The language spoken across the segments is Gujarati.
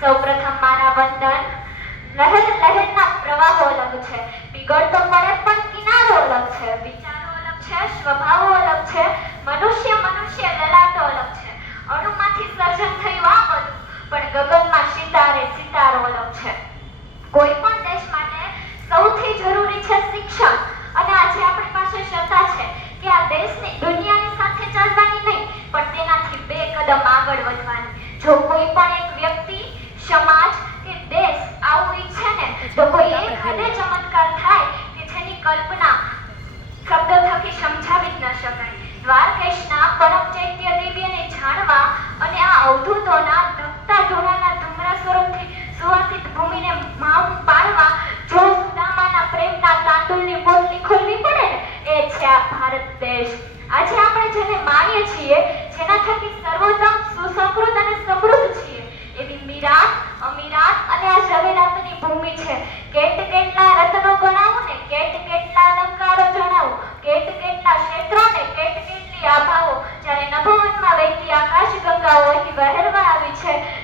વંદન લહેર લહેરના પ્રવાહો અલગ છે. પીગળતો પડે પણ કિનારો અલગ છે. વિચારો અલગ છે, સ્વભાવો અલગ છે, મનુષ્ય મનુષ્ય લલાટો અલગ છે. અણુમાંથી સર્જન થયું આ બધું પણ ગગનમાં સિતારે સિતારો અલગ છે કોઈ પણ દેશ માટે સૌથી જરૂરી છે શિક્ષણ અને આજે આપણી પાસે સત્તા છે કે આ દેશની દુનિયાની સાથે ચાલવાની નહીં પણ તેનાથી બે કદમ આગળ વધવાની જો કોઈ પણ એક વ્યક્તિ સમાજ કે દેશ આવું ઈચ્છે ને તો હદે ચમત્કાર થાય કે જેની કલ્પના શબ્દો થકી સમજાવી જ ન શકાય. દ્વારકેશના પરમ ચૈત્ય દિવ્યને જાણવા અને આ અવધૂતોના ધકતા ઢોળાના ધુમ્ર સ્વરૂપથી સુવાસિત ભૂમિને માવ પાડવા જો સુદામાના પ્રેમના તાંડુલની પોટલી ખોલવી પડે ને, એ છે આ ભારત દેશ. આજે આપણે જેને માનીએ છીએ, જેના થકી સર્વોત્તમ, સુસંસ્કૃત અને સમૃદ્ધ છીએ, એવી મીરાત, અમીરાત અને આ ઝવેરાતની ભૂમિ છે. કેટ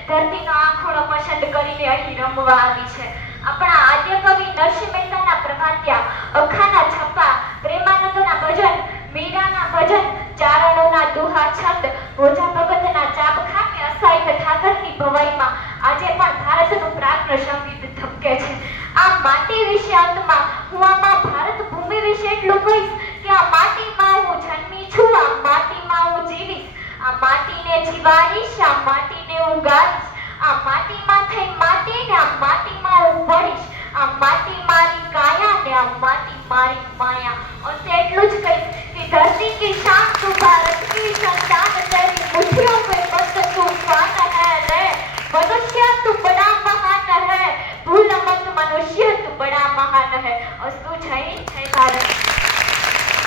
ધરતીનો આંખોડો પસંદ કરીને અહીં રમવા આવી છે. આપણા આદ્ય કવિ નરસિંહ મહેતાના પ્રભાત્યા, અખાના છપ્પા, પ્રેમાનંદના ભજન, મીરાના ભજન, ચારણોના દુહા છંદ, ભોજા ભગતના ચાબખા કે અસાય ઠાકરની ભવાઈમાં આજે પણ ભારતનું પ્રાગ્ન સંગીત ધબકે છે. આ માટી વિશે અંતમાં હું આમાં ભારત ભૂમિ વિશે એટલું કહીશ કે આ માટીમાં હું જન્મી છું, આ માટીમાં હું જીવીશ. આ માટીને જીવાડીશ આ માટીને હું ગાઈશ આ માટીમાં થઈ માટી ને આ માટીમાં હું ભણીશ. આ માટી મારી કાયા ને આ માટી મારી માયા. અંતે એટલું જ કહીશ કે ધરતી કે શામ તું ભારત કી સંતાન તેરી મુઠ્ઠીઓ પે મસ્ત તું તું બડા મહાન હે ભૂલ મત મનુષ્ય તું બડા મહાન હે